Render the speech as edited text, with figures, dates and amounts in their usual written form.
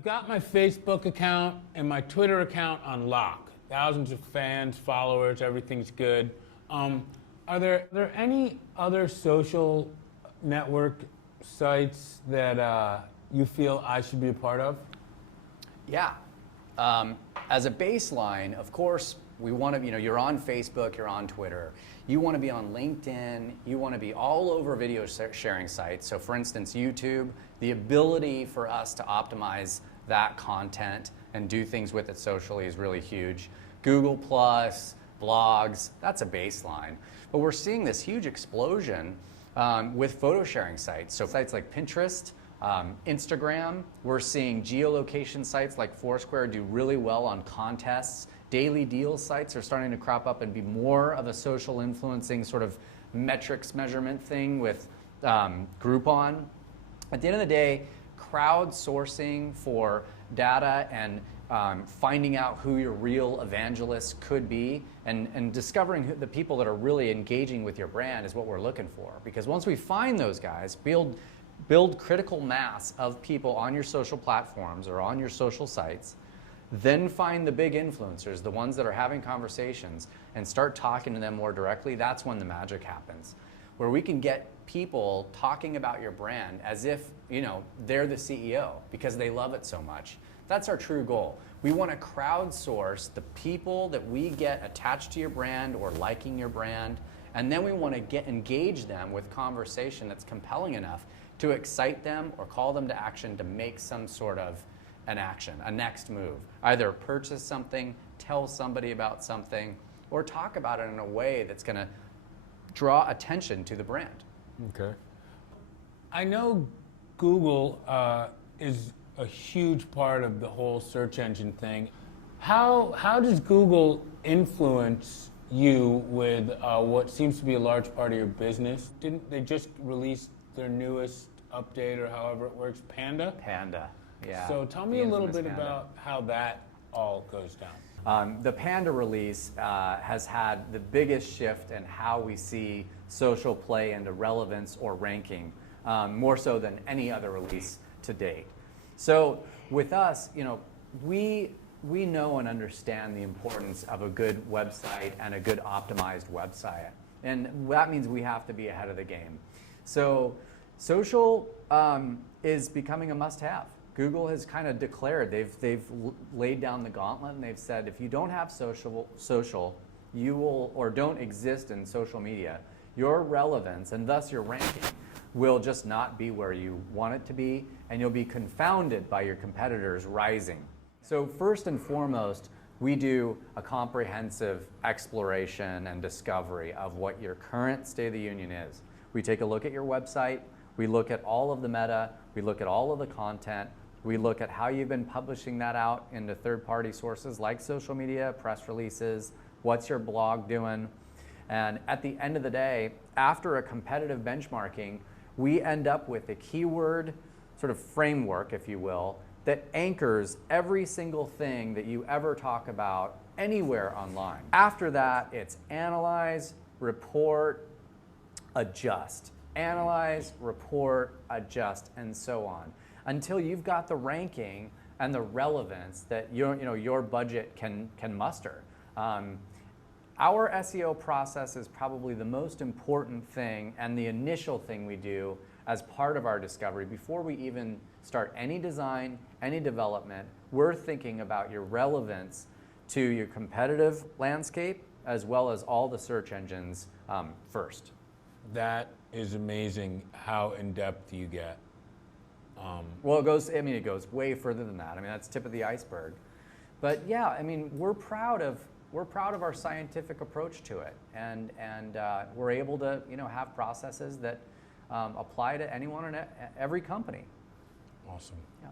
I've got my Facebook account and my Twitter account on lock. Thousands of fans, followers, everything's good. Are there any other social network sites that you feel I should be a part of? Yeah. As a baseline, of course, we want to, you're on Facebook, you're on Twitter. You want to be on LinkedIn. You want to be all over video sharing sites. So for instance, YouTube, the ability for us to optimize that content and do things with it socially is really huge. Google+, blogs, that's a baseline. But we're seeing this huge explosion with photo sharing sites. So sites like Pinterest, Instagram, we're seeing geolocation sites like Foursquare do really well on contests. Daily deals sites are starting to crop up and be more of a social influencing sort of metrics measurement thing with Groupon. At the end of the day, crowdsourcing for data and finding out who your real evangelists could be and discovering who, the people that are really engaging with your brand is what we're looking for. Because once we find those guys, build critical mass of people on your social platforms or on your social sites, then find the big influencers, the ones that are having conversations, and start talking to them more directly. That's when the magic happens, where we can get people talking about your brand as if they're the CEO because they love it so much. That's our true goal. We want to crowdsource the people that we get attached to your brand or liking your brand, and then we want to engage them with conversation that's compelling enough to excite them or call them to action to make some sort of an action, a next move. Either purchase something, tell somebody about something, or talk about it in a way that's going to draw attention to the brand. Okay. I know Google is a huge part of the whole search engine thing. How does Google influence you with what seems to be a large part of your business? Didn't they just release their newest update, or however it works, Panda? Panda, yeah. So tell me a little bit about how that all goes down. The Panda release has had the biggest shift in how we see social play into relevance or ranking, more so than any other release to date. So with us, we know and understand the importance of a good website and a good optimized website. And that means we have to be ahead of the game. So social is becoming a must-have. Google has kind of declared, they've laid down the gauntlet, and they've said if you don't have social, you will, or don't exist in social media, your relevance and thus your ranking will just not be where you want it to be, and you'll be confounded by your competitors rising. So first and foremost, we do a comprehensive exploration and discovery of what your current state of the union is. We take a look at your website, we look at all of the meta, we look at all of the content, we look at how you've been publishing that out into third-party sources like social media, press releases, what's your blog doing. And at the end of the day, after a competitive benchmarking, we end up with a keyword sort of framework, if you will, that anchors every single thing that you ever talk about anywhere online. After that, it's analyze, report, adjust. Analyze, report, adjust, and so on, until you've got the ranking and the relevance that your budget can muster. Our SEO process is probably the most important thing and the initial thing we do as part of our discovery. Before we even start any design, any development, we're thinking about your relevance to your competitive landscape as well as all the search engines first. That is amazing how in-depth you get. Well, it goes way further than that. I mean, that's tip of the iceberg. But yeah, I mean, we're proud of our scientific approach to it, and we're able to have processes that apply to anyone and every company. Awesome. Yeah.